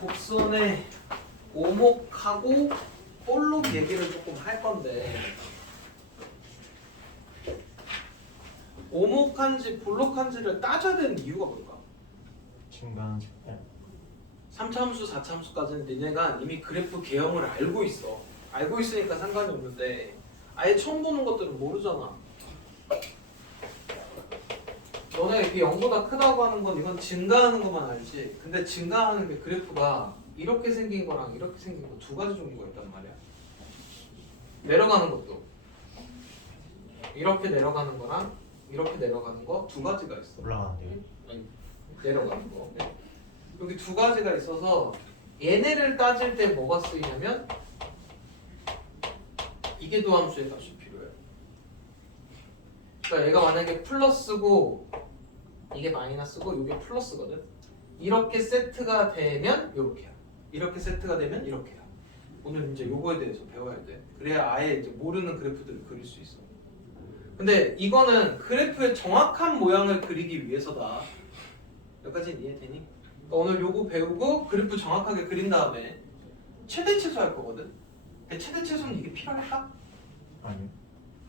곡선의 오목하고 볼록 얘기를 조금 할 건데 오목한지 볼록한지를 따져야 되는 이유가 뭘까? 중간 3차 함수, 4차 함수까지는 니네가 이미 그래프 개형을 알고 있어. 알고 있으니까 상관이 없는데 아예 처음 보는 것들은 모르잖아. 너네 이게 0보다 크다고 하는 건 이건 증가하는 것만 알지. 근데 증가하는 게 그래프가 이렇게 생긴 거랑 이렇게 생긴 거 두 가지 종류가 있단 말이야. 내려가는 것도 이렇게 내려가는 거랑 이렇게 내려가는 거 두 가지가 있어. 올라가는데요? 아니, 내려가는 거. 네. 여기 두 가지가 있어서 얘네를 따질 때 뭐가 쓰이냐면 이게 도함수의 값이 필요해. 그러니까 얘가 만약에 플러스고 이게 마이너스고 이게 플러스거든. 이렇게 세트가 되면 이렇게야. 이렇게 세트가 되면 이렇게야. 오늘 이제 요거에 대해서 배워야 돼. 그래야 아예 이제 모르는 그래프들을 그릴 수 있어. 근데 이거는 그래프의 정확한 모양을 그리기 위해서다. 여기까지 이해되니? 그러니까 오늘 요거 배우고 그래프 정확하게 그린 다음에 최대치수 할 거거든. 근데 최대치수는 이게 필요할까? 아니요.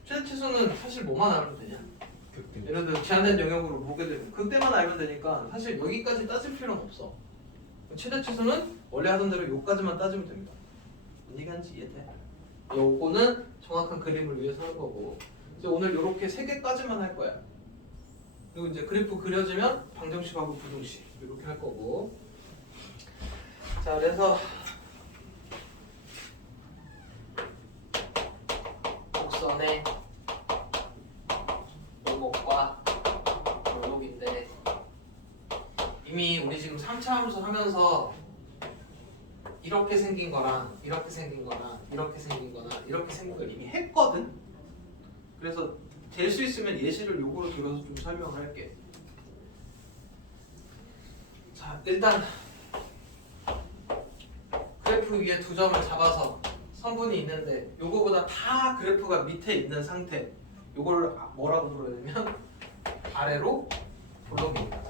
최대치수는 사실 뭐만 알면 되냐? 극대. 예를 들어 제한된 영역으로 보게 되면 그때만 알면 되니까 사실 여기까지 따질 필요는 없어. 최대치수는 원래 하던 대로 요까지만 따지면 됩니다. 뭔 얘기하는지 이해돼? 요거는 정확한 그림을 위해서 하는 거고 이제 오늘 요렇게 세 개까지만 할 거야. 그리고 이제 그래프 그려지면 방정식하고 부등식 이렇게 할 거고. 자, 그래서 곡선의 오목과 볼록인데 이미 우리 지금 3차 함수 하면서 이렇게 생긴 거랑 이렇게 생긴 거랑 이렇게 생긴 거나 이렇게 생긴 걸 이미 했거든. 그래서 될 수 있으면 예시를 요거로 들어서 좀 설명을 할게. 자, 일단 그래프 위에 두 점을 잡아서 선분이 있는데 요거보다 다 그래프가 밑에 있는 상태. 요거를 뭐라고 부르냐면 아래로 볼록입니다.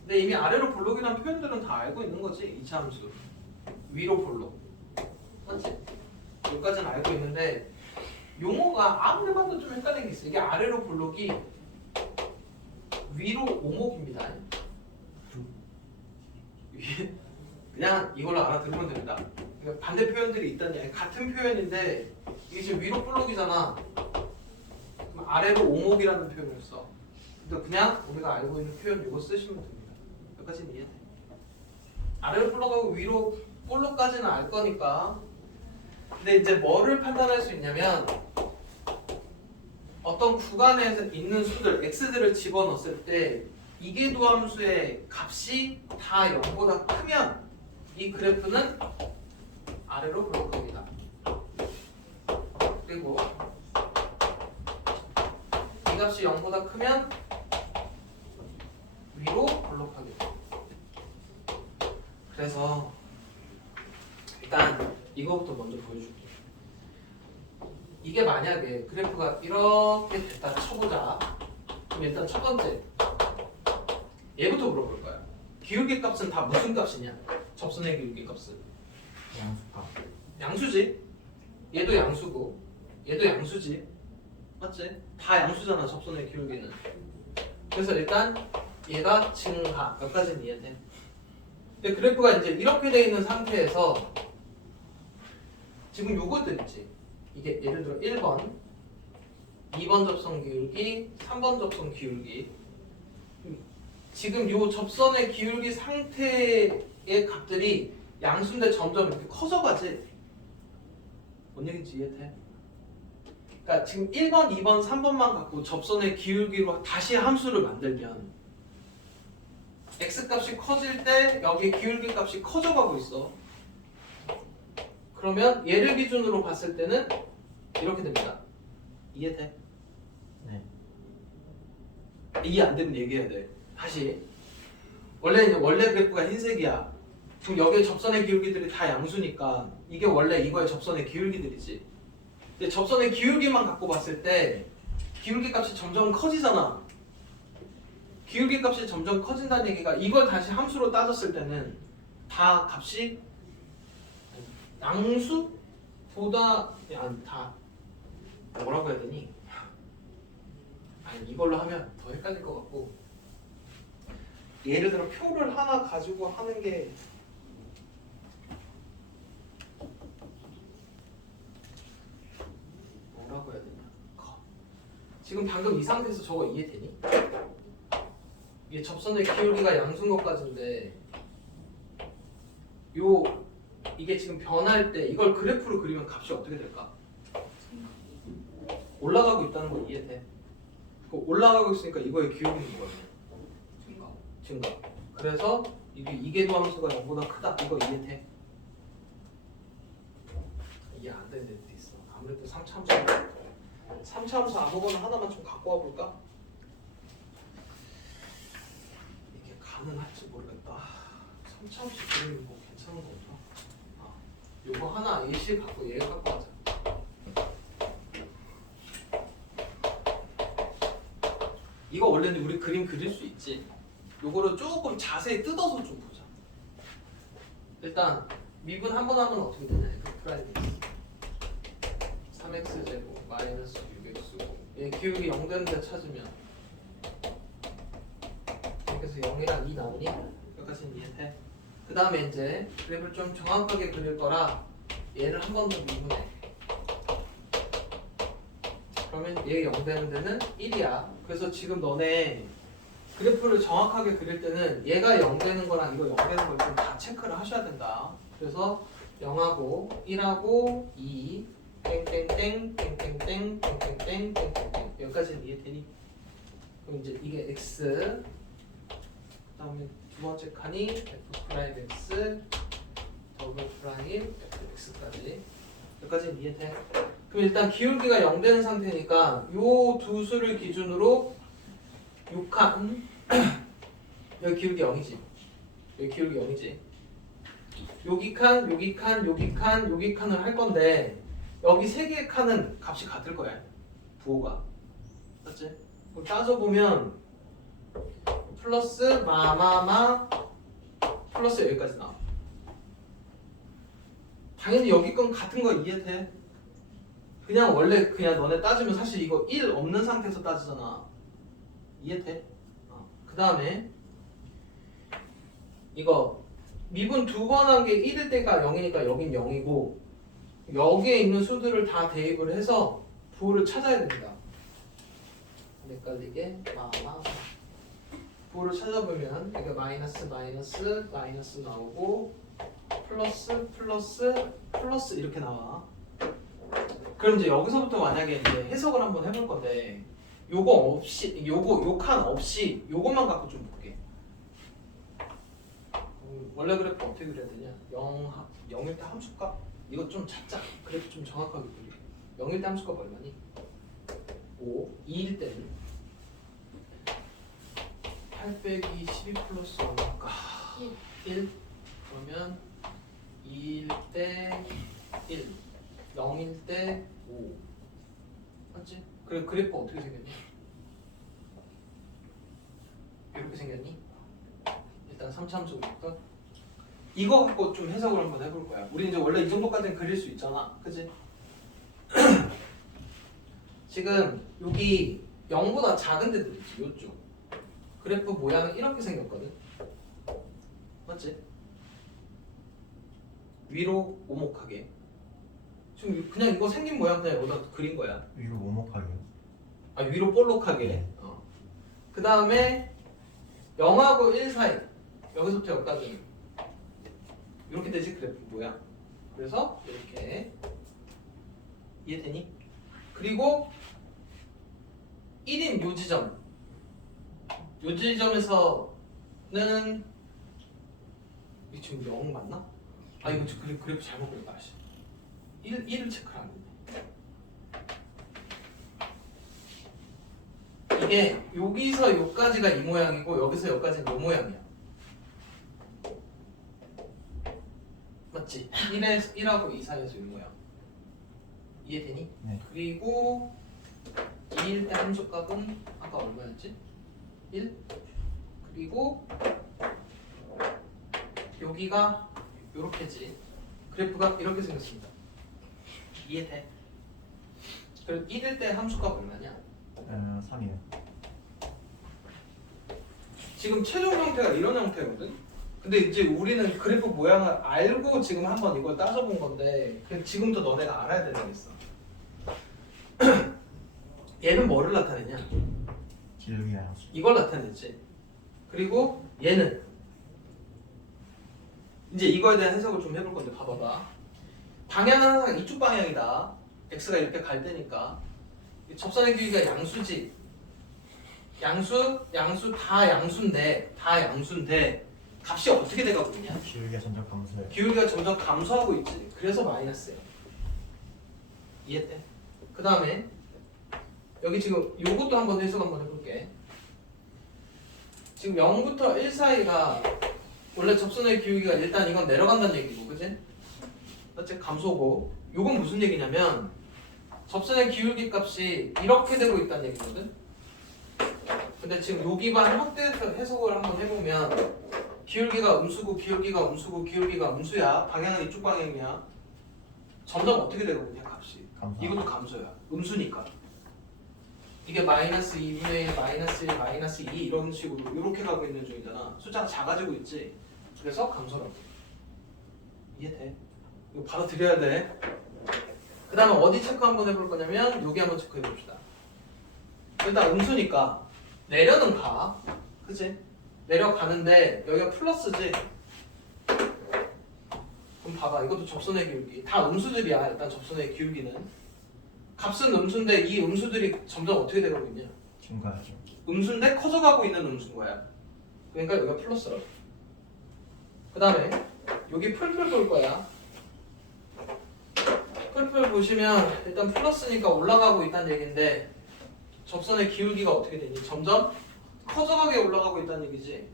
근데 이미 아래로 볼록이라는 표현들은 다 알고 있는 거지. 2차 함수. 위로 볼록. 맞지? 여기까지는 알고 있는데 용어가 아무리 봐도 좀 헷갈리는 게 있어. 이게 아래로 볼록이 위로 오목입니다. 그냥 이걸로 알아들으면 됩니다. 그러니까 반대 표현들이 있다니 아니, 같은 표현인데 이게 지금 위로 볼록이잖아. 그럼 아래로 오목이라는 표현을 써. 근데 그냥 우리가 알고 있는 표현 이거 쓰시면 됩니다. 여기까지는 이해돼. 아래로 볼록하고 위로 볼록까지는 알 거니까. 근데 이제 뭐를 판단할 수 있냐면 어떤 구간에 있는 수들 x들을 집어넣었을 때 이계도함수의 값이 다 0보다 크면 이 그래프는 아래로 볼록합니다. 그리고 이 값이 0보다 크면 위로 볼록하게 돼요. 그래서 일단 이거부터 먼저 보여줄게. 이게 만약에 그래프가 이렇게 됐다 쳐보자. 그럼 일단 첫 번째 얘부터 물어볼 거야. 기울기 값은 다 무슨 값이냐? 접선의 기울기 값은 양수파. 양수지. 얘도 양수고 얘도 양수지. 맞지? 다 양수잖아. 접선의 기울기는. 그래서 일단 얘가 증가. 여기까지는 이해돼. 근데 그래프가 이제 이렇게 돼 있는 상태에서 지금 요것들 있지. 이게 예를 들어 1번, 2번 접선 기울기, 3번 접선 기울기. 지금 요 접선의 기울기 상태의 값들이 양수인데 점점 이렇게 커져가지. 뭔 얘기인지 이해돼? 그러니까 지금 1번, 2번, 3번만 갖고 접선의 기울기로 다시 함수를 만들면 x값이 커질 때 여기 기울기 값이 커져가고 있어. 그러면 얘를 기준으로 봤을 때는 이렇게 됩니다. 이해돼? 네. 이해 안 되면 얘기해야 돼. 다시. 원래 그래프가 흰색이야. 그럼 여기에 접선의 기울기들이 다 양수니까 이게 원래 이거의 접선의 기울기들이지. 근데 접선의 기울기만 갖고 봤을 때 기울기 값이 점점 커지잖아. 기울기 값이 점점 커진다는 얘기가 이걸 다시 함수로 따졌을 때는 다 값이 양수보다 아니 다 뭐라고 해야 되니? 아니 이걸로 하면 더 헷갈릴 것 같고 예를 들어 표를 하나 가지고 하는 게 뭐라고 해야 되냐? 지금 방금 이 상태에서 저거 이해되니? 이게 접선의 기울기가 양수인 것까지인데 이게 지금 변할 때 이걸 그래프로 그리면 값이 어떻게 될까? 올라가고 있다는 거 이해돼? 올라가고 있으니까 이거의 기울기는 뭐야? 증가. 그래서 이게 도함수가 0보다 크다. 이거 이해돼? 이해 안 되는 애들도 있어. 아무래도 3차 함수 3차 함수 아무거나 하나만 좀 갖고 와볼까? 이게 가능할지 모르겠다. 3차 함수 그리는 거 괜찮은 거 없나? 요거 하나 A씩 갖고 얘 갖고 가자. 이거 원래는 우리 그림 그릴 수 있지. 요거를 조금 자세히 뜯어서 좀 보자. 일단 미분 한 번 하면 어떻게 되냐? F 프라임 3x 제곱 마이너스 6x고 얘 기울기 0 되는데 찾으면 그래서 0이랑 2 나오니? 여기까지는 이해돼? 그 다음에 이제 그래프를 좀 정확하게 그릴 거라 얘를 한 번 더 미분해. 그러면 얘 0 되는 데는 1이야. 그래서 지금 너네 그래프를 정확하게 그릴 때는 얘가 0 되는 거랑 이거 0 되는 걸 좀 다 체크를 하셔야 된다. 그래서 0하고 1하고 2 땡땡땡 땡땡땡 땡땡땡 땡땡땡 여기까지는 이해되니? 그럼 이제 이게 x 그 다음에 두 번째 칸이 f 프라임 x 더블 프라임 fx까지 여기까지는 이해돼? 그럼 일단 기울기가 0 되는 상태니까 요 두 수를 기준으로 요 칸 여기 기울기 0이지 여기 기울기 0이지 여기 칸 여기 칸 여기 칸 여기 칸을 할 건데 여기 세 개의 칸은 값이 같을 거야 부호가 맞지? 그럼 따져보면 플러스 마마마 플러스 여기까지 나와 당연히 여기 건 같은 거 이해돼? 그냥 원래 그냥 너네 따지면 사실 이거 1 없는 상태에서 따지잖아 이해돼? 그 다음에 이거 미분 두 번 한 게 1일 때가 0이니까 여긴 0이고 여기에 있는 수들을 다 대입을 해서 부호를 찾아야 된다 헷갈리게 부호를 찾아보면 이게 마이너스 마이너스 마이너스 나오고 플러스 플러스 플러스 이렇게 나와 그럼 이제 여기서부터 만약에 이제 해석을 한번 해볼 건데 요거 없이 요 칸 없이 요것만 갖고 좀 볼게 원래 그래프 어떻게 그려야 되냐 0일 때 함수값 이거 좀 찾자 그래프 좀 정확하게 그려 0일 때 함수값 얼마니? 5 2일 때는 8 빼기 12 플러스 5니까 1 그러면 2일 때 1 0일 때 5 맞지? 그래 그래프 어떻게 생겼니? 이렇게 생겼니? 일단 3참수부터 이거 갖고 좀 해석을 한번 해볼 거야. 우리 이제 원래 이 정도까지는 그릴 수 있잖아, 그지? 지금 여기 0보다 작은 데들 있지, 요쪽. 그래프 모양은 이렇게 생겼거든, 맞지? 위로 오목하게. 지금 그냥 이거 생긴 모양 그냥 여기다 그린 거야. 위로 오목하게요? 아 위로 볼록하게. 그 다음에 0하고 1 사이 여기서부터 여기까지 이렇게 되지 그래프 모양. 그래서 이렇게 이해되니? 그리고 1인 요 지점 요 지점에서는 이 지금 0 맞나? 아 이거 지금 그래프 잘못 그렸다. 1을 체크를 안 했네. 이게 여기서 여기까지가 이 모양이고 여기서 여기까지는 이 모양이야. 맞지? 1하고 2 사이에서 이 모양. 이해되니? 네. 그리고 2일 때 함수값은 아까 얼마였지? 1? 그리고 여기가 요렇게지. 그래프가 이렇게 생겼습니다. 이해돼? 그리고 1일 때 함수값 얼마냐? 3이요. 지금 최종 형태가 이런 형태거든? 근데 이제 우리는 그래프 모양을 알고 지금 한번 이걸 따져본 건데 그냥 지금부터 너네가 알아야 되는 게 있어. 얘는 뭐를 나타내냐? 기울기 양수. 이걸 나타냈지. 그리고 얘는 이제 이거에 대한 해석을 좀 해볼 건데 봐봐봐. 방향은 항상 이쪽 방향이다. x가 이렇게 갈 때니까 이 접선의 길이가 양수지. 양수 다 양수인데 값이 어떻게 돼가고 있냐? 기울기가 점점 감소해요. 기울기가 점점 감소하고 있지. 그래서 마이너스예요. 이해돼? 그 다음에 여기 지금 요것도 한번 해석 한번 해볼게. 지금 0부터 1 사이가 원래 접선의 기울기가 일단 이건 내려간다는 얘기고, 그지? 맞지? 감소고. 요건 무슨 얘기냐면 접선의 기울기 값이 이렇게 되고 있다는 얘기거든. 근데 지금 요 기반 확대해서 해석을 한번 해보면 기울기가 음수고 기울기가 음수고 기울기가 음수야. 방향은 이쪽 방향이야. 점점 어떻게 되고 있냐 값이. 감소. 이것도 감소야. 음수니까. 이게 마이너스 2분의 1, 마이너스 1, 마이너스 2 이런 식으로 이렇게 가고 있는 중이잖아. 숫자가 작아지고 있지. 그래서 감소라고. 이해돼? 이거 받아들여야 돼. 그 다음에 어디 체크 한번 해볼 거냐면 여기 한번 체크해 봅시다. 일단 음수니까 내려는 가. 그치? 내려가는데 여기가 플러스지. 그럼 봐봐. 이것도 접선의 기울기. 다 음수들이야. 일단 접선의 기울기는. 값은 음수인데 이 음수들이 점점 어떻게 되고 있냐? 증가하죠. 음수인데 커져가고 있는 음수인 거야. 그러니까 여기가 플러스라고. 그 다음에 여기 풀풀 볼 거야. 풀풀 보시면 일단 플러스니까 올라가고 있다는 얘기인데 접선의 기울기가 어떻게 되니? 점점 커져가게 올라가고 있다는 얘기지.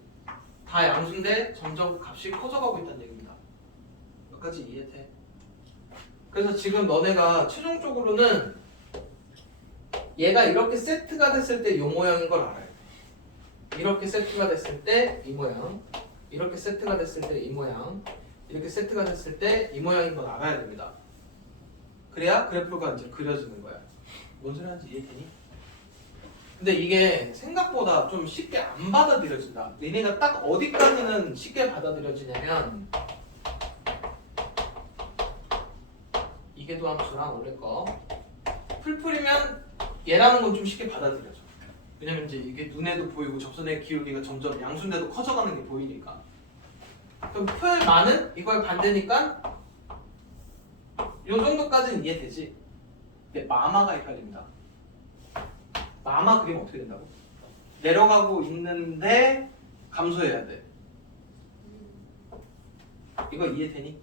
다 양수인데 점점 값이 커져가고 있다는 얘기입니다. 여기까지 이해돼? 그래서 지금 너네가 최종적으로는 얘가 이렇게 세트가 됐을 때 이 모양인 걸 알아야 돼. 이렇게 세트가 됐을 때 이 모양, 이렇게 세트가 됐을 때 이 모양, 이렇게 세트가 됐을 때 이 모양인 걸 알아야 됩니다. 그래야 그래프가 이제 그려지는 거야. 뭔 소리 하는지 이해되니? 근데 이게 생각보다 좀 쉽게 안 받아들여진다. 얘네가 딱 어디까지는 쉽게 받아들여지냐면 이게 도함수랑 원래 거 풀풀이면 얘라는 건 좀 쉽게 받아들여져. 왜냐면 이제 이게 눈에도 보이고 접선의 기울기가 점점 양수인데도 커져가는 게 보이니까. 그럼 풀만은 이걸 반대니까 요 정도까지는 이해되지. 근데 마마가 헷갈립니다. 마마 그림 어떻게 된다고? 내려가고 있는데 감소해야 돼. 이거 이해되니?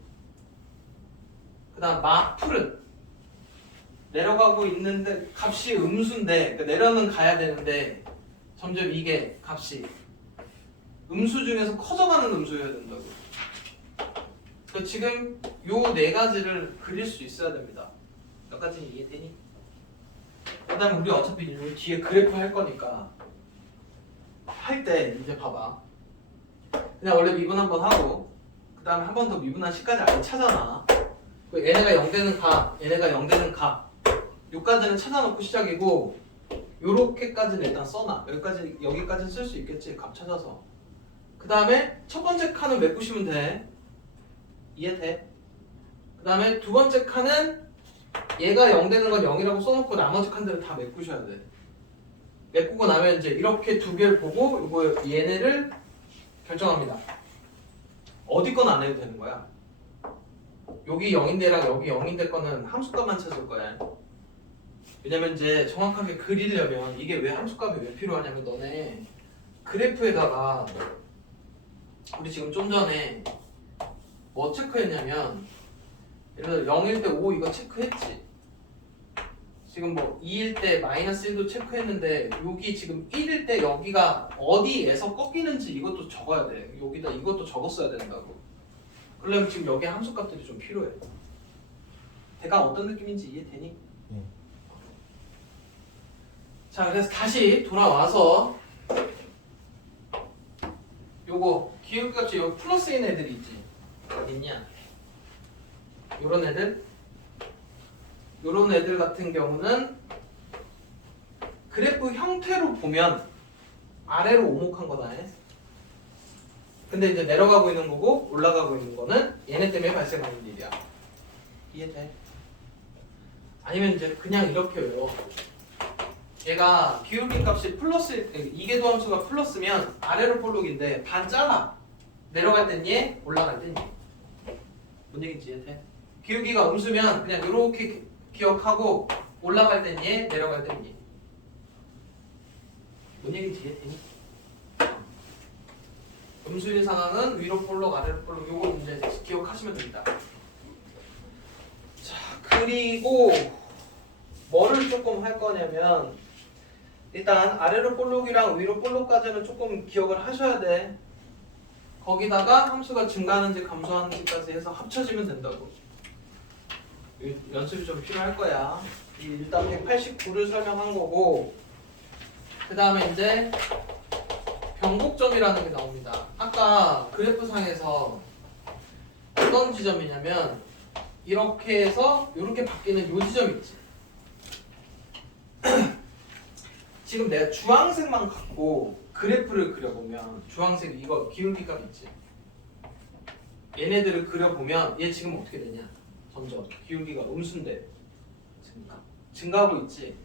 그 다음 풀은 내려가고 있는데 값이 음수인데 그러니까 내려는 가야 되는데 점점 이게 값이 음수 중에서 커져가는 음수여야 된다고. 그러니까 지금 요 네 가지를 그릴 수 있어야 됩니다. 몇 가지는 이해되니? 그 다음에 우리 어차피 요 뒤에 그래프 할 거니까 할 때 이제 봐봐. 그냥 원래 미분 한번 하고 그 다음에 한 번 더 미분한 식까지 아예 찾아놔. 얘네가 0되는 가, 얘네가 0되는 가 요까지는 찾아놓고 시작이고 요렇게까지는 일단 써놔. 여기까지는 쓸 수 있겠지. 값 찾아서. 그 다음에 첫 번째 칸은 메꾸시면 돼. 이해돼? 그 다음에 두 번째 칸은 얘가 0 되는 건 0이라고 써놓고 나머지 칸들은 다 메꾸셔야 돼. 메꾸고 나면 이제 이렇게 두 개를 보고 요거 얘네를 결정합니다. 어디 건 안 해도 되는 거야. 여기 0인데랑 여기 0인데 거는 함수값만 찾을 거야. 왜냐면 이제 정확하게 그리려면 이게 왜 함수값이 왜 필요하냐면 너네 그래프에다가 우리 지금 좀 전에 뭐 체크했냐면 예를 들어 0일 때 5 이거 체크했지. 지금 뭐 2일 때 마이너스 1도 체크했는데 여기 지금 1일 때 여기가 어디에서 꺾이는지 이것도 적어야 돼. 여기다 이것도 적었어야 된다고. 그러려면 지금 여기에 함수값들이 좀 필요해. 대강 어떤 느낌인지 이해되니? 네. 자, 그래서 다시 돌아와서 요거 기울기값이 여기 플러스인 애들이 있지. 어딨냐? 요런 애들 같은 경우는 그래프 형태로 보면 아래로 오목한 거다. 근데 이제 내려가고 있는 거고 올라가고 있는 거는 얘네 때문에 발생하는 일이야. 이해돼? 아니면 이제 그냥 이렇게 외워. 얘가 기울기 값이 플러스, 이계도함수가 플러스면 아래로 볼록인데 반 잘라. 내려갈 땐 얘, 올라갈 땐 얘. 뭔 얘기인지 이해돼? 기울기가 음수면 그냥 이렇게 기억하고 올라갈 땐 얘, 내려갈 땐 얘. 뭔 얘기인지 이해되니? 음수인 상황은 위로 볼록, 아래로 볼록. 요거 이제 기억하시면 됩니다. 자, 그리고 뭐를 조금 할 거냐면 일단 아래로 볼록이랑 위로 볼록까지는 조금 기억을 하셔야 돼. 거기다가 함수가 증가하는지 감소하는지까지 해서 합쳐지면 된다고. 연습이 좀 필요할 거야. 일단 189를 설명한 거고, 그 다음에 이제 변곡점이라는 게 나옵니다. 아까 그래프상에서 어떤 지점이냐면 이렇게 해서 이렇게 바뀌는 요 지점 있지. 지금 내가 주황색만 갖고 그래프를 그려보면 주황색 이거 기울기값 있지. 얘네들을 그려보면 얘 지금 어떻게 되냐? 점점 기울기가 음수인데 증가하고 있지.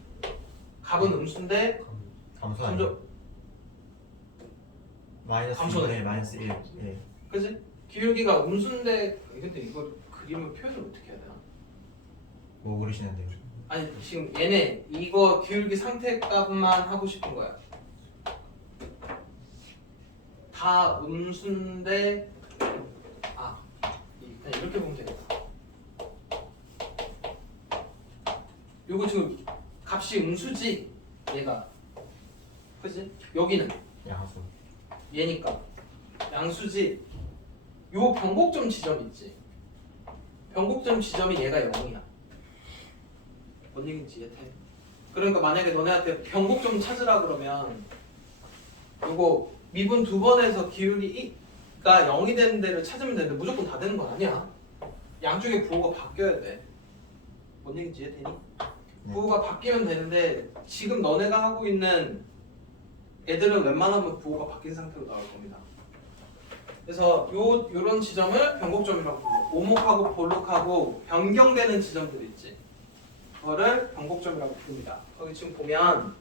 값은 음수인데 감소 점점 아니에요? 마이너스 감소네. 1에 마이너스 1. 예. 그지? 기울기가 음수인데 근데 이거 그림을 표현을 어떻게 해야 되나? 뭐 그러시는데요? 아니 지금 얘네 이거 기울기 상태값만 하고 싶은 거야. 다 음수인데 그냥 이렇게 보면 되겠다. 요거 지금 값이 음수지 얘가. 그지? 여기는 양수. 얘니까 양수지. 요 변곡점 지점 있지. 변곡점 지점이 얘가 0이야. 뭔 얘기인지 이해돼? 그러니까 만약에 너네한테 변곡점 찾으라 그러면 요거 미분 두 번에서 기울기가 0이 되는 데를 찾으면 되는데 무조건 다 되는 건 아니야. 양쪽의 부호가 바뀌어야 돼. 뭔 얘기인지 이해되니? 부호가 바뀌면 되는데 지금 너네가 하고 있는 애들은 웬만하면 부호가 바뀐 상태로 나올 겁니다. 그래서 요런 지점을 변곡점이라고 불러. 오목하고 볼록하고 변경되는 지점들 있지. 그거를 변곡점이라고 부릅니다. 거기 지금 보면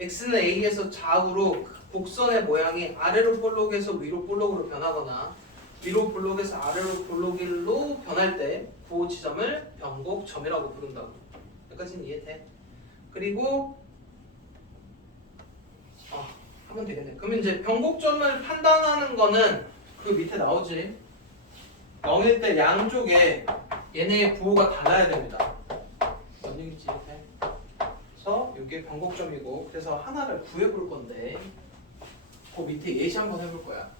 x는 a에서 좌우로 곡선의 모양이 아래로 볼록에서 위로 볼록으로 변하거나 위로 볼록에서 아래로 볼록으로 변할 때 그 지점을 변곡점이라고 부른다고. 여기까지는 이해돼? 그리고 하면 되겠네. 그러면 이제 변곡점을 판단하는 거는 그 밑에 나오지. 0일 때 양쪽에 얘네의 부호가 달라야 됩니다. 뭔 얘기인지 이해돼? 그래서 이게 변곡점이고 그래서 하나를 구해볼 건데 그 밑에 예시 한번 해볼 거야.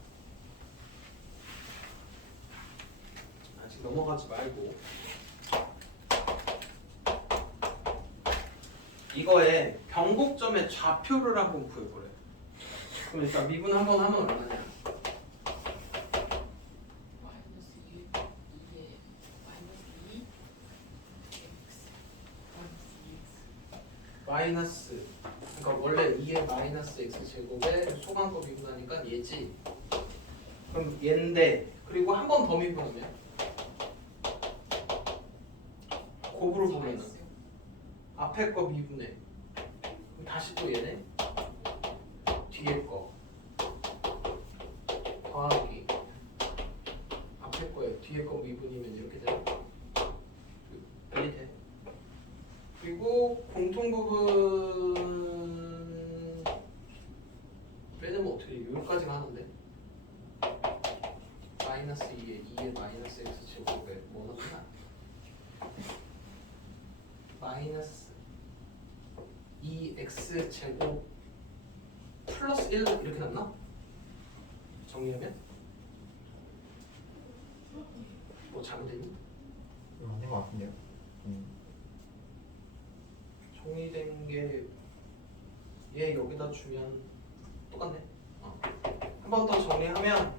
아직 넘어가지 말고 이거에 변곡점의 좌표를 한번 구해보래. 그럼 일단 미분 한번 하면 얼마냐? 마이너스 그러니까 원래 2의 마이너스 x 제곱에 소관거 미분하니까 얘지. 그럼 얘인데 그리고 한 번 더 미분하면 곱으로 보면 앞에 거 미분해. 그럼 다시 또 얘네 뒤에 거 더하기 앞에 거에 뒤에 거 미분이면 이렇게 돼요. 이해돼? 그리고 공통부분 빼내면 어떻게 돼? 여기까지가 하는데 마이너스 2에 마이너스 x 제곱에 뭐 넣나? 마이너스 2x 제곱 플러스 1 이렇게 났나? 정리하면? 뭐 잘못됐니? 맞는 것 같은데요. 정리된 게 얘 여기다 주면 똑같네. 한 번 더 정리하면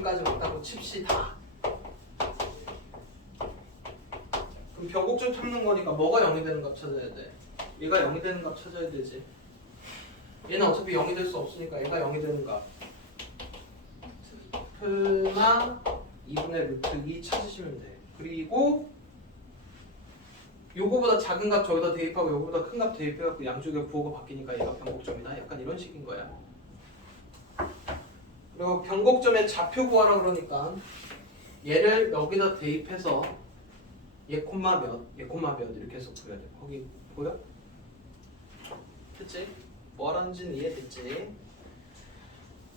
여기까지 왔다고 칩시다. 그럼 변곡점 찾는 거니까 뭐가 0이 되는 값 찾아야 돼? 얘가 0이 되는 값 찾아야 되지. 얘는 어차피 0이 될 수 없으니까 얘가 0이 되는 값 풀마 2분의 루트 2 찾으시면 돼. 그리고 요거보다 작은 값 저기다 대입하고 요거보다 큰 값 대입해갖고 양쪽에 부호가 바뀌니까 얘가 변곡점이다. 약간 이런 식인 거야. 그리고 변곡점의 좌표 구하라 그러니까 얘를 여기다 대입해서 얘 콤마 몇, 얘 콤마 몇 이렇게 해서 그려야 돼. 거기 보여? 됐지? 뭐 하는지는 이해됐지?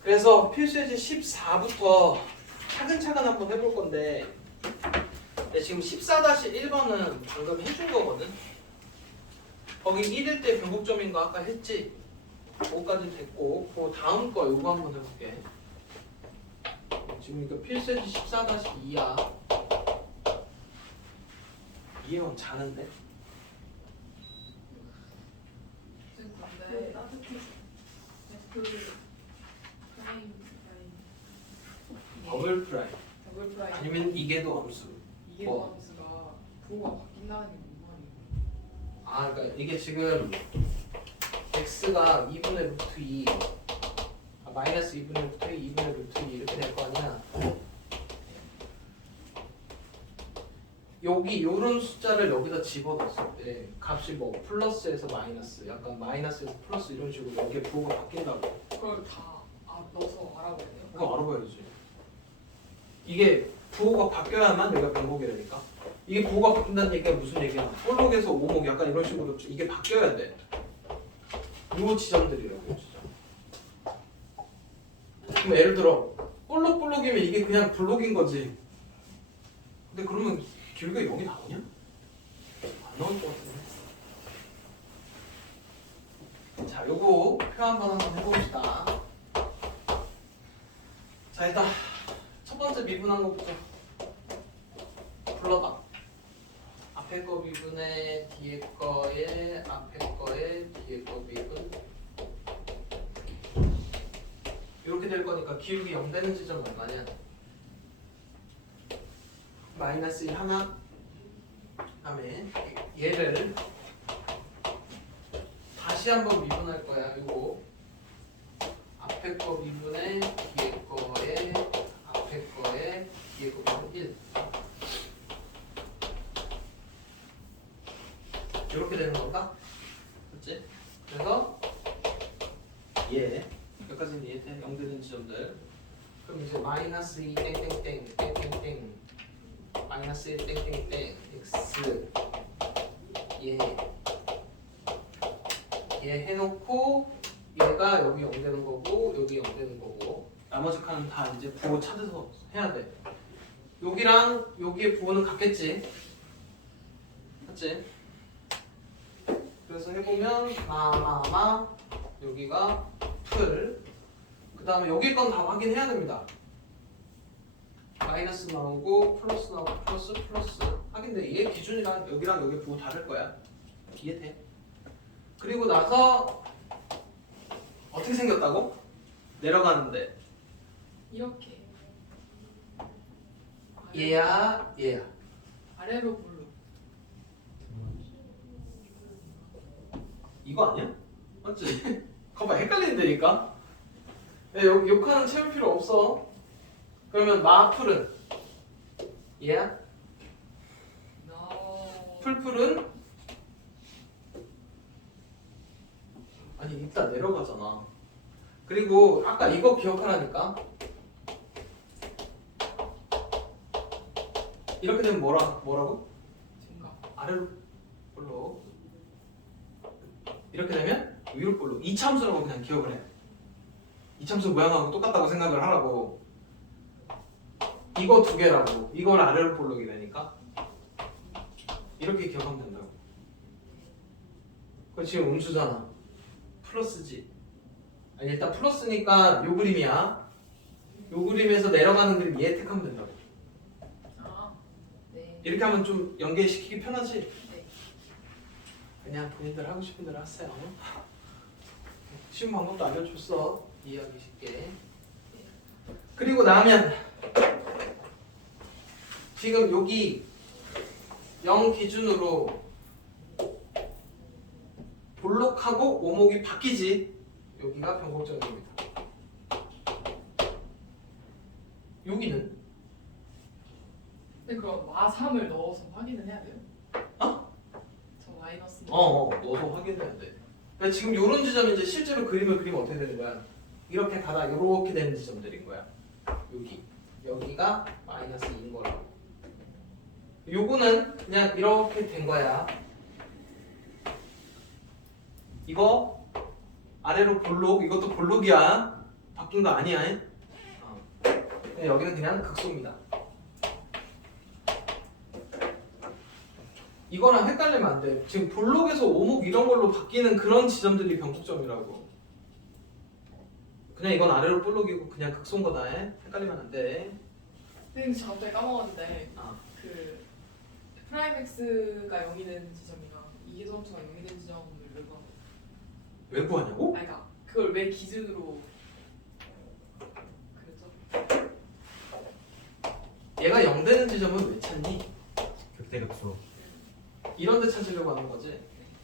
그래서 필수예제 14부터 차근차근 한번 해볼 건데 근데 지금 14-1번은 방금 해준 거거든? 거기 1일 때 변곡점인 거 아까 했지? 그거까지 됐고 그 다음 거 요거 한번 해볼게. 지금 이거 필수예제 14-2야. 이해원 잘하는데? 근데 따뜻해. 그 프라임 더블 프라임 더블 프라임 아니면 이게도 함수. 이게 뭐? 함수가 부호가 바뀐다는 게 뭔 말이에요? 아 그러니까 이게 지금 x가 2분의 루트 2 마이너스 2분의 루트 2, 2분의 루트 2 이렇게 될 거 아니야. 여기 요런 숫자를 여기다 집어넣었을 때 값이 뭐 플러스에서 마이너스 약간 마이너스에서 플러스 이런 식으로 여기에 부호가 바뀐다고. 그걸 다 넣어서 알아봐야 돼요? 그거 알아봐야지. 이게 부호가 바뀌어야만 여기가 변곡이라니까. 이게 부호가 바뀐다는 얘기가 무슨 얘기야? 볼록에서 오목 약간 이런 식으로 이게 바뀌어야 돼. 요 지점들이라고 진짜. 그럼 예를 들어 볼록이면 이게 그냥 블록인 거지. 근데 그러면 길게 0이 나오냐? 안 나올 것 같은데. 자, 요거 표 한번 해봅시다. 자, 일단 첫 번째 미분한 것부터 불러봐. 앞에 거 미분에 뒤에 거에 앞에 거에 뒤에 거 미분. 이렇게 될 거니까 기울기 0 되는 지점 얼마냐? 마이너스 1 하나. 다음에 얘를 다시 한번 미분할 거야. 요거 앞에 거 미분에 뒤에 거에 앞에 거에 뒤에 거 미분 1. 이렇게 되는 건가? 그렇지? 그래서 얘 여기까지는 이해돼? 0 되는 지점들. 그럼 이제 마이너스 2 땡땡땡 땡땡땡 마이너스 1 땡땡땡 x 얘 해놓고 얘가 여기 0 되는 거고 여기 0 되는 거고 나머지 칸은 다 이제 부호 찾아서 해야 돼. 여기랑 여기의 부호는 같겠지? 맞지? 그래서 해보면 마마마 여기가 풀 그 다음에 여기 건 다 확인해야 됩니다. 마이너스 나오고 플러스 나오고 플러스 하긴 돼. 얘 기준이랑 여기랑 여기 부호 다를 거야. 이해돼? 그리고 나서 어떻게 생겼다고? 내려가는데 이렇게 얘야 아래로 볼록 이거 아니야? 맞지? 거봐 헷갈린다니까? 야, 욕하는 채울 필요 없어. 그러면 마풀은 얘야? no. 풀풀은 아니 이따 내려가잖아. 그리고 아까 이거 기억하라니까. 이렇게 되면 뭐라고? 증가 아래로 볼록. 이렇게 되면 위로 볼록. 이차함수라고 그냥 기억을 해. 이차함수 모양하고 똑같다고 생각을 하라고. 이거 두 개라고. 이걸 아래로 볼록이라니까. 이렇게 기억하면 된다고. 그거 지금 음수잖아. 플러스지. 아니 일단 플러스니까 요 그림이야. 요 그림에서 내려가는 그림 얘 택하면 된다고. 네. 이렇게 하면 좀 연계시키기 편하지? 네. 그냥 본인들 하고 싶은 대로 하세요. 쉬운 방법도 알려줬어. 이해하기 쉽게. 그리고 나면 지금 여기 0 기준으로 볼록하고 오목이 바뀌지. 여기가 변곡점입니다. 여기는 근데 그럼 마3을 넣어서 확인을 해야 돼요? 어? 저 마이너스 넣어서 확인해야 돼. 그러니까 지금 이런 지점이 이제 실제로 그림을 그리면 어떻게 되는 거야? 이렇게 가다 이렇게 되는 지점들인 거야. 여기가 마이너스 2인 거라고. 요거는 그냥 이렇게 된 거야. 이거 아래로 볼록, 이것도 볼록이야. 바뀐 거 아니야. 여기는 그냥 극소입니다. 이거랑 헷갈리면 안 돼. 지금 볼록에서 오목 이런 걸로 바뀌는 그런 지점들이 변곡점이라고. 그냥 이건 아래로 볼록이고 그냥 극소인 거다. 헷갈리면 안 돼. 선생님 저 갑자기 까먹었는데 아. 그 프라임 x가 0이 되는 지점이랑 이계점수가 0이 되는 지점을 왜 구하는 거예요? 왜 구하냐고? 아니 그러니까 그걸 왜 기준으로 그랬죠? 얘가 0 되는 지점은 왜 찾니? 극대극소. 이런 데 찾으려고 하는 거지.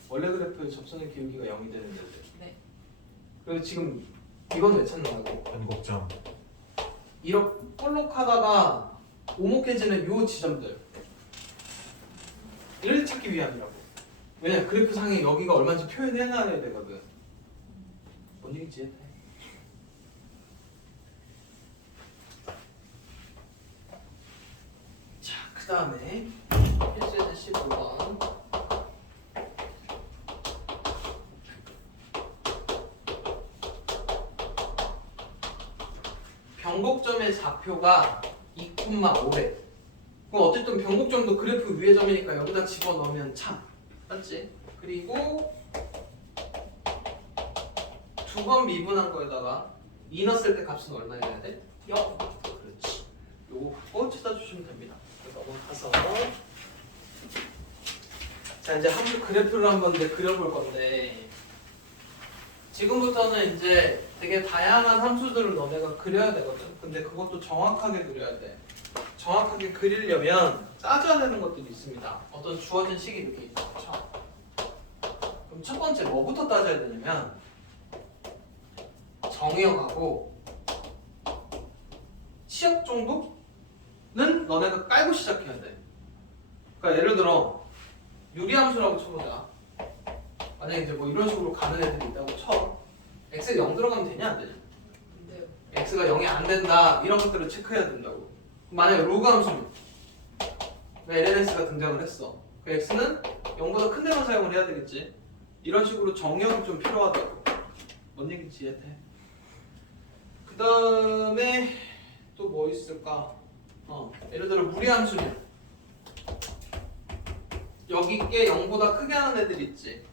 원래 그래프의 접선의 기울기가 0이 되는 데들. 네. 그리고 지금 이건 왜 찾는다고? 변곡점. 이렇게 볼록하다가 오목해지는 요 지점들 를 찾기 위함이라고. 왜냐 그래프 상에 여기가 얼마인지 표현해놔야 되거든. 뭔 얘기지? 자, 그 다음에 필수에서 15번. 변곡점의 좌표가 2,5래. 그럼 어쨌든 변곡점도 그래프 위의 점이니까 여기다 집어넣으면 참. 맞지? 그리고 두 번 미분한 거에다가 2 넣었을 때 값은 얼마 돼야 돼? 0. 그렇지. 요거 갖고 찾아주시면 됩니다. 넘어가서 자 이제 그래프를 한번 이제 그려볼 건데 지금부터는 이제 되게 다양한 함수들을 너네가 그려야 되거든. 근데 그것도 정확하게 그려야 돼. 정확하게 그리려면 따져야 되는 것들이 있습니다. 어떤 주어진 식이 이렇게 있죠. 그럼 첫 번째 뭐부터 따져야 되냐면 정의역하고 치역 정도는 너네가 깔고 시작해야 돼. 그러니까 예를 들어 유리함수라고 쳐보자. 만약에 이제 뭐 이런 식으로 가는 애들이 있다고 쳐. x가 0 들어가면 되냐 안 되냐? 근데요. x가 0이 안 된다 이런 것들을 체크해야 된다고. 만약에 로그 함수면 lnx가 등장을 했어. 그 x는 0보다 큰 데만 사용을 해야 되겠지. 이런 식으로 정의역이 좀 필요하다고. 뭔 얘기인지 이해돼? 그 다음에 또 뭐 있을까? 예를 들어 무리함수면 여기 게 0보다 크게 하는 애들 있지.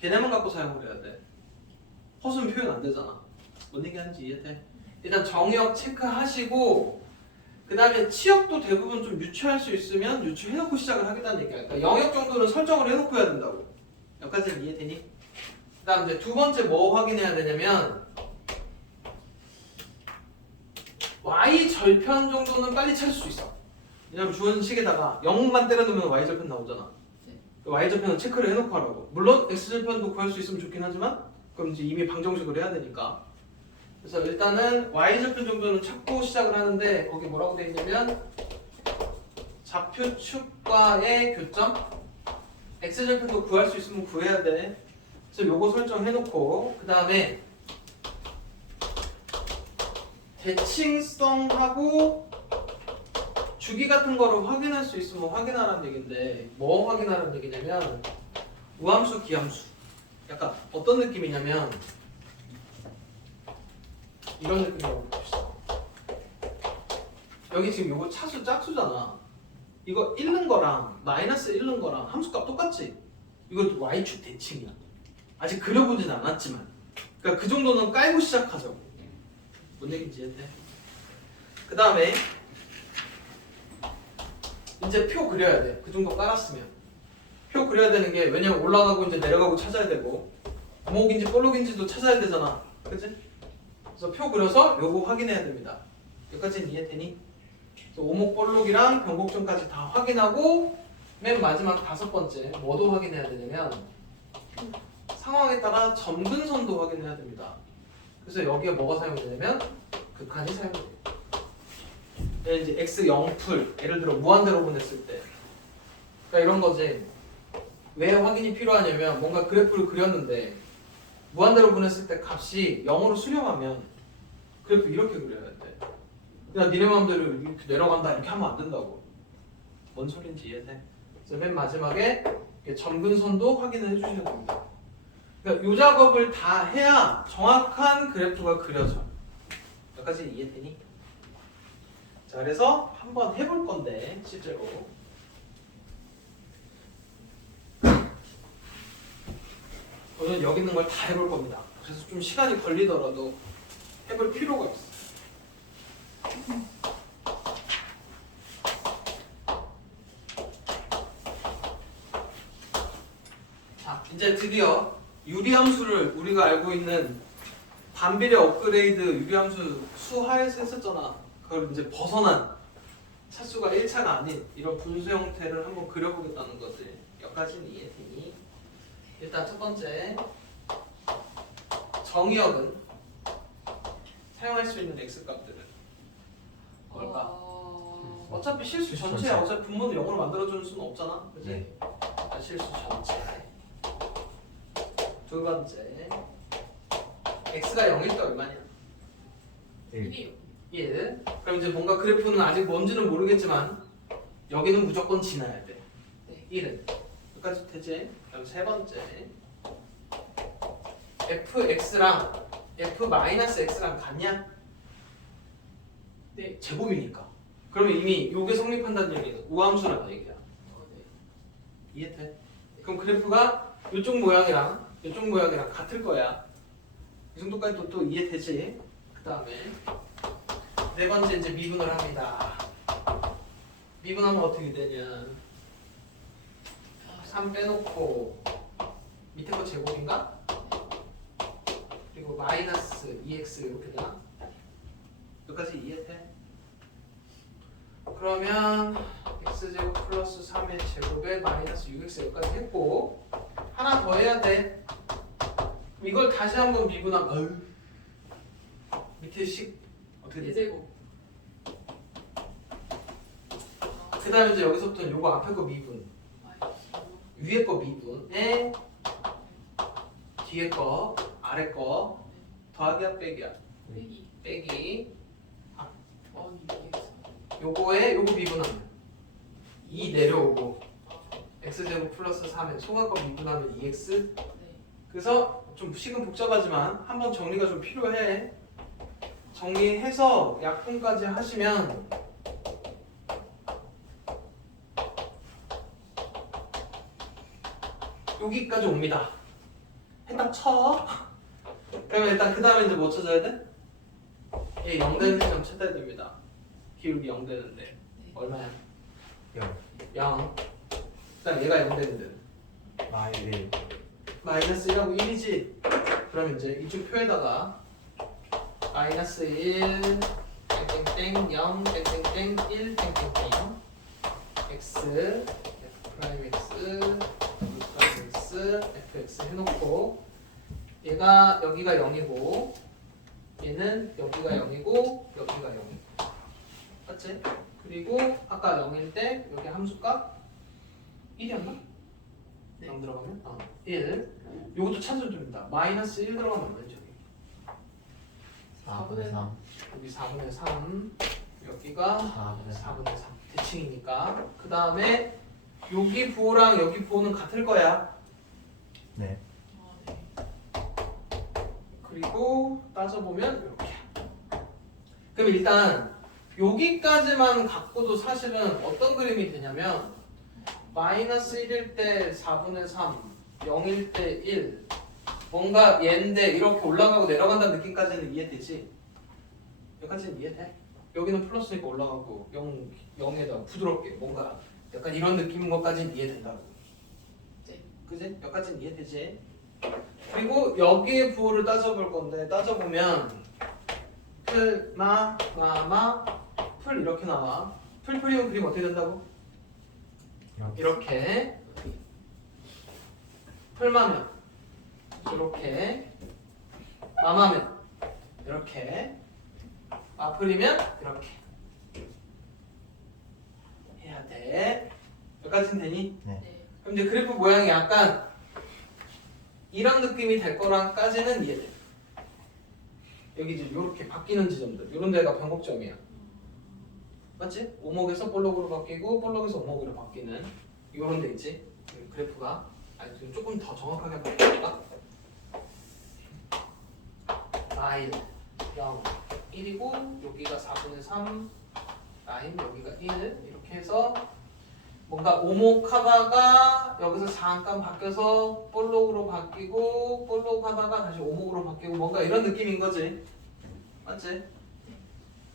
걔네만 갖고 사용을 해야 돼. 허수는 표현 안 되잖아. 뭔 얘기하는지 이해돼? 일단 정의역 체크하시고 그 다음에 치역도 대부분 좀 유추할 수 있으면 유추해놓고 시작을 하겠다는 얘기야. 그러니까 영역 정도는 설정을 해놓고 해야 된다고. 여기까지는 이해되니? 그 다음 이제 두 번째 뭐 확인해야 되냐면 y 절편 정도는 빨리 찾을 수 있어. 왜냐면 주어진 식에다가 0만 때려놓으면 y 절편 나오잖아. y 절편은 체크를 해놓고 하라고. 물론 x 절편도 구할 수 있으면 좋긴 하지만 그럼 이제 이미 방정식으로 해야 되니까. 그래서 일단은 y 절편 정도는 찾고 시작을 하는데 거기 뭐라고 돼 있냐면 좌표축과의 교점 x 절편도 구할 수 있으면 구해야 돼. 그래서 요거 설정해놓고 그 다음에 대칭성하고 주기 같은 거를 확인할 수 있으면 확인하라는 얘기인데 뭐 확인하라는 얘기냐면 우함수, 기함수. 약간 어떤 느낌이냐면 이런 느낌이라고 봅시다. 여기 지금 요거 차수 짝수잖아. 이거 잃는 거랑 마이너스 잃는 거랑 함수값 똑같지? 이것도 y축 대칭이야. 아직 그려보진 않았지만 그러니까 그 정도는 깔고 시작하자고. 뭔 얘기인지 이해돼? 그 다음에 이제 표 그려야 돼. 그 정도 깔았으면 표 그려야 되는 게 왜냐면 올라가고 이제 내려가고 찾아야 되고 오목인지 볼록인지도 찾아야 되잖아. 그치? 그래서 표 그려서 요거 확인해야 됩니다. 여기까지는 이해되니? 오목볼록이랑 변곡점까지 다 확인하고 맨 마지막 5번째 뭐도 확인해야 되냐면 상황에 따라 점근선도 확인해야 됩니다. 그래서 여기에 뭐가 사용되냐면 극한이 사용돼요. 이제 x 0풀 예를 들어 무한대로 보냈을 때 그러니까 이런 거지. 왜 확인이 필요하냐면 뭔가 그래프를 그렸는데 무한대로 보냈을 때 값이 0으로 수렴하면 그래프 이렇게 그려야 돼. 그냥 니네 마음대로 이렇게 내려간다 이렇게 하면 안 된다고. 뭔 소린지 이해돼? 그래서 맨 마지막에 점근선도 확인을 해주셔야 됩니다. 그러니까 이 작업을 다 해야 정확한 그래프가 그려져. 여기까지 이해되니? 자, 그래서 한번 해볼 건데 실제로 오늘 여기 있는 걸 다 해볼 겁니다. 그래서 좀 시간이 걸리더라도 해볼 필요가 있어. 자, 이제 드디어 유리함수를 우리가 알고 있는 반비례 업그레이드 유리함수 수하에서 했었잖아. 그걸 이제 벗어난 차수가 1차가 아닌 이런 분수 형태를 한번 그려보겠다는 거지. 여기까지는 이해되니? 일단 첫 번째 정의역은 사용할 수 있는 x 값들은 뭘까? 어차피 실수 전체야. 어차피 분모는 0으로 만들어주는 수는 없잖아. 그치? 네. 일단 실수 전체. 두 번째 x가 0일 때 얼마냐? 1. 1이요. 1. 그럼 이제 뭔가 그래프는 아직 뭔지는 모르겠지만 여기는 무조건 지나야 돼. 네. 1은 여기까지 되지? 그럼 세 번째 fx랑 f-x랑 같냐? 네. 제곱이니까. 그러면 이미 요게 성립한다는 얘기는 우함수라는 얘기야. 네. 이해돼? 그럼 그래프가 이쪽 모양이랑 이쪽 모양이랑 같을 거야. 이 정도까지 또 이해되지? 그 다음에 네 번째 이제 미분을 합니다. 미분하면 어떻게 되냐? 3 빼놓고 밑에 거 제곱인가? 그리고 마이너스 2x 이렇게 되나? 여기까지 이해돼? 그러면 x제곱 플러스 3의 제곱에 마이너스 6x 여기까지 했고 하나 더 해야 돼. 이걸 다시 한번 미분하면 밑에 식 어떻게 돼? 4제곱. 그 다음에 이제 여기서부터는 요거 앞에 거 미분 위에 거 미분에 뒤에 거 아래 거 더하기야 빼기야? 빼기. 빼기 원이 이겠어. 요거에 요거 미분하면 2 내려오고 x제곱 플러스 3에 소각거 미분하면 2x. 네. 그래서 좀 식은 복잡하지만 한번 정리가 좀 필요해. 정리해서 약분까지 하시면 여기까지 옵니다. 해딱 쳐. 그러면 일단 그 다음에 이제 뭐 찾아야 돼? 얘 0 되는 점 찾아야 됩니다. 기울기 0 되는데 얼마야? 0. 0. 그다음 얘가 0 되는데 마이 1. 마이너스 1하고 1이지. 그럼 이제 이쪽 표에다가 마이너스 1 땡땡땡 0 땡땡땡 1 땡땡땡 x f 프라임 x w 프라임 x fx 해놓고 얘가 여기가 0이고 얘는 여기가 0이고 여기가 0이고 맞지? 그리고 아까 0일 때 여기 함수값 1이었나? 네. 0 들어가면? 1 요것도 찾아줍니다. 마이너스 1 들어가면 얼마죠? 4분의 3. 여기 4분의 3 여기가 4분의 3. 4분의 3 대칭이니까 그 다음에 여기 부호랑 여기 부호는 같을 거야. 네. 네. 그리고 따져보면 이렇게. 그럼 일단 여기까지만 갖고도 사실은 어떤 그림이 되냐면 마이너스 1일 때 4분의 3 0일 때 1 뭔가 얘인데 이렇게 올라가고 내려간다는 느낌까지는 이해되지? 여기까지는 이해돼? 여기는 플러스니까 올라가고 0에다 부드럽게 뭔가 약간 이런 느낌인 것까지는 이해된다고. 네. 그지? 여기까지는 이해되지? 그리고 여기에 부호를 따져볼 건데 따져보면 풀, 마, 풀 이렇게 나와. 풀프리온 그림 어떻게 된다고? 이렇게 풀마면 이렇게 마마면 이렇게 마풀이면 이렇게 해야 돼. 여기까지는 되니? 네. 그럼 이제 그래프 모양이 약간 이런 느낌이 될 거랑까지는 이해돼. 여기 이제 이렇게 바뀌는 지점들, 이런 데가 변곡점이야. 맞지? 오목에서 볼록으로 바뀌고 볼록에서 오목으로 바뀌는 이런 데 있지? 그래프가 아니 지금 조금 더 정확하게 바뀌니까 마일 0 1이고 여기가 4분의 3 라인 여기가 1 이렇게 해서 뭔가 오목하다가 여기서 잠깐 바뀌어서 볼록으로 바뀌고 볼록하다가 다시 오목으로 바뀌고 뭔가 이런 느낌인 거지. 맞지?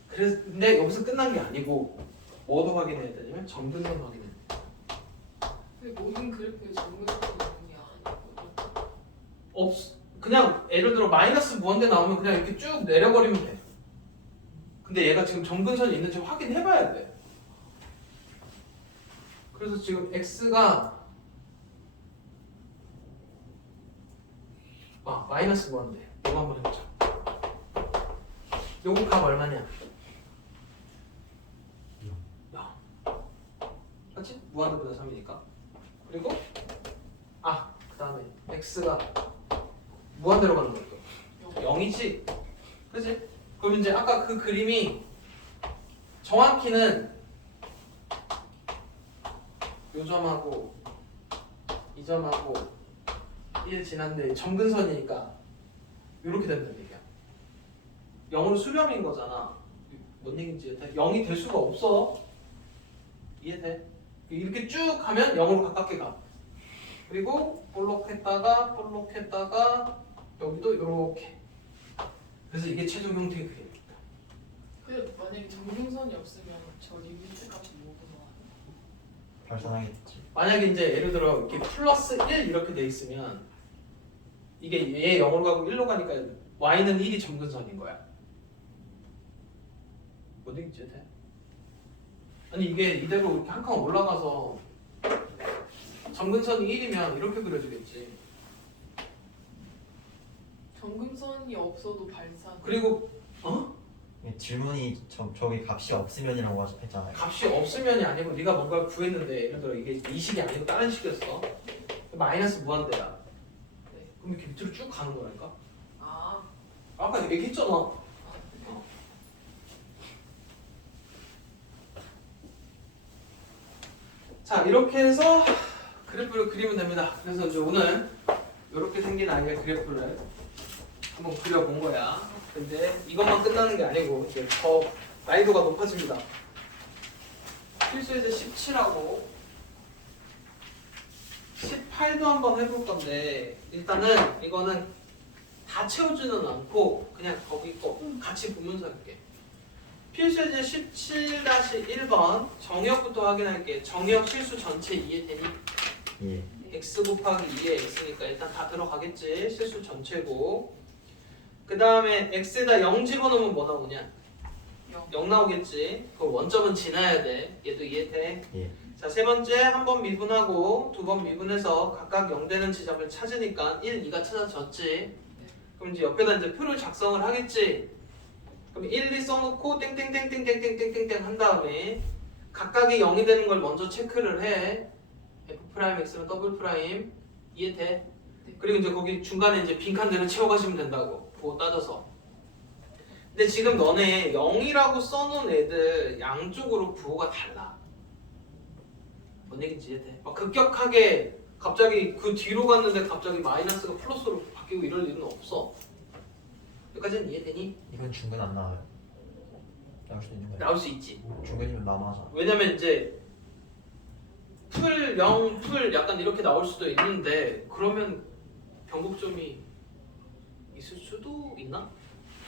그래서 근데 여기서 끝난 게 아니고 뭐도 확인해야 되냐면 점근선 확인해. 근데 모든 그래프에 정근선이 있는 게 아니고 없 그냥 예를 들어 마이너스 무한대 나오면 그냥 이렇게 쭉 내려버리면 돼. 근데 얘가 지금 점근선이 있는지 확인해봐야 돼. 그래서 지금 x가 마이너스 무한대. 이거 한번 해보자. 요거 값 얼마냐? 0. 맞지? 무한대보다 3이니까. 그리고 그 다음에 x가 무한대로 가는 거죠. 0이지? 그치? 그럼 이제 아까 그 그림이 정확히는 요 점하고 이 점하고 1 지났는데 점근선이니까 이렇게 된다는 얘기야. 0으로 수렴인 거잖아. 뭔 얘기인지 이해돼? 0이 될 수가 없어. 이해돼? 이렇게 쭉 가면 0으로 가깝게 가. 그리고 볼록했다가 여기도 이렇게. 그래서 이게 최종 형태의 그림입니다. 근데 만약에 정근선이 없으면 저 리미트 값이 뭐구나. 발산하겠지. 만약에 이제 예를 들어 이렇게 플러스 1 이렇게 돼 있으면 이게 얘 0으로 가고 1로 가니까 y는 1이 점근선인 거야. 뭔 얘기인지 돼? 아니 이게 이대로 이렇게 한 칸 올라가서 점근선이 1이면 이렇게 그려지겠지. 정근선이 없어도 발산. 그리고 질문이 저기 값이 없으면이라고 했잖아요. 값이 없으면이 아니고 네가 뭔가를 구했는데 예를 들어 이게 이 식이 아니고 다른 식이었어. 마이너스 무한대야. 네. 그럼 이렇게 밑으로 쭉 가는 거라니까. 아. 아까 얘기했잖아. 자 이렇게 해서 그래프를 그리면 됩니다. 그래서 이제 오늘 이렇게 생긴 아이의 그래프를 한번 그려본 거야. 근데 이것만 끝나는 게 아니고 이제 더 난이도가 높아집니다. 필수에서 17하고 18도 한번 해볼 건데 일단은 이거는 다 채우지는 않고 그냥 거기 거 같이 보면서 할게. 필수제 17-1번 정의역부터 확인할게. 정의역 실수 전체 이해되니? 예. x 곱하기 2의 x니까 일단 다 들어가겠지. 실수 전체고. 그 다음에 x에다 0 집어넣으면 뭐 나오냐? 0 나오겠지. 그 원점은 지나야 돼. 얘도 이해돼? 예. 자, 세 번째 한 번 미분하고 두 번 미분해서 각각 0 되는 지점을 찾으니까 1, 2가 찾아졌지. 그럼 이제 옆에다 이제 표를 작성을 하겠지. 그럼 1, 2 써놓고 땡땡땡땡땡땡땡땡 한 다음에 각각이 0이 되는 걸 먼저 체크를 해. F'X는 더블 프라임 이해돼? 그리고 이제 거기 중간에 이제 빈칸들을 채워가시면 된다고 보고 따져서. 근데 지금 너네 0이라고 써놓은 애들 양쪽으로 부호가 달라. 뭔 얘기인지 이해돼? 막 급격하게 갑자기 그 뒤로 갔는데 갑자기 마이너스가 플러스로 바뀌고 이럴 일은 없어. 여기까지는 이해되니? 이건 중근 안 나와요. 나올 수 있는 거예요? 나올 수 있지. 중근이면 남아서. 왜냐면 이제 풀 0, 풀 약간 이렇게 나올 수도 있는데 그러면 변곡점이 있을 수도 있나?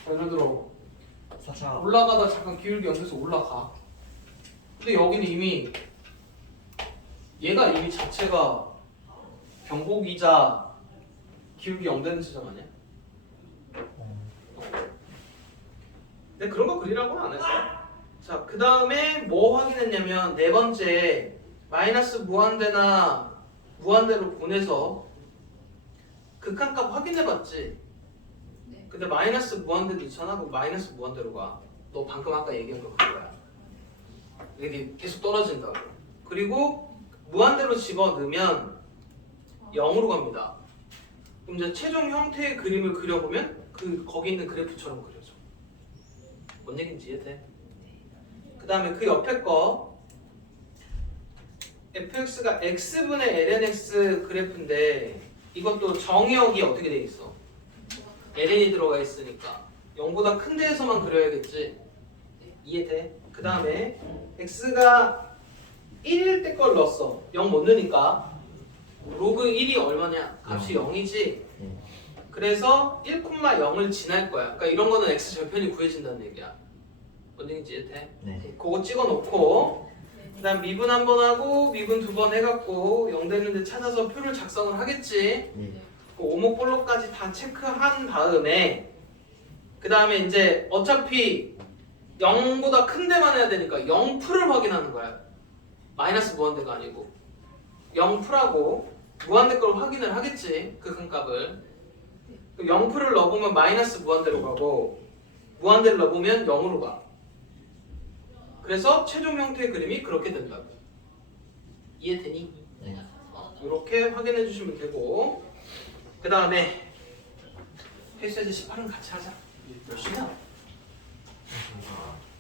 예를 들어 4차 올라가다 잠깐 기울기 0에서 올라가. 근데 여기는 이미 얘가 이미 자체가 변곡이자 기울기 0 되는 지점 아니야? 근데 그런 거 그리라고는 안 했어. 자, 그 다음에 뭐 확인했냐면 네 번째 마이너스 무한대나 무한대로 보내서 극한값 확인해봤지. 네. 근데 마이너스 무한대도 있잖아. 그럼 마이너스 무한대로 가. 너 방금 아까 얘기한 거 그거야. 이게 계속 떨어진다고. 그리고 무한대로 집어넣으면 0으로 갑니다. 그럼 이제 최종 형태의 그림을 그려보면 거기 있는 그래프처럼 그려져. 뭔 얘기인지 이해돼? 그 다음에 그 옆에 거 fx가 x분의 lnx 그래프인데 이것도 정의역이 어떻게 돼 있어? ln이 들어가 있으니까 0보다 큰 데에서만 그려야겠지? 이해돼? 그 다음에 x가 1일 때 걸 넣었어. 0 못 넣으니까 로그 1이 얼마냐? 값이 0이지? 예. 그래서 1,0을 지날 거야. 그러니까 이런 거는 x 절편이 구해진다는 얘기야. 뭔 얘기인지 이해돼? 네. 그거 찍어놓고 그 다음 미분 한 번 하고 미분 두 번 해갖고 0 되는데 찾아서 표를 작성을 하겠지. 예. 그 오목볼록까지 다 체크한 다음에 그 다음에 이제 어차피 0보다 큰 데만 해야 되니까 0풀을 확인하는 거야. 마이너스 무한대가 아니고 0풀하고 무한대 걸 확인을 하겠지. 그 큰 값을 0풀을 넣어보면 마이너스 무한대로 가고 무한대를 넣어보면 0으로 가. 그래서 최종 형태의 그림이 그렇게 된다고. 이해되니? 네. 이렇게 확인해 주시면 되고 그 다음에 필수예제 18은 같이 하자. 몇 시냐?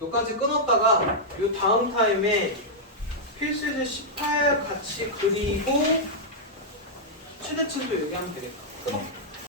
여기까지 끊었다가 이 다음 타임에 필수예제 18 같이 그리고 최대칭도 얘기하면 되겠다. 그럼.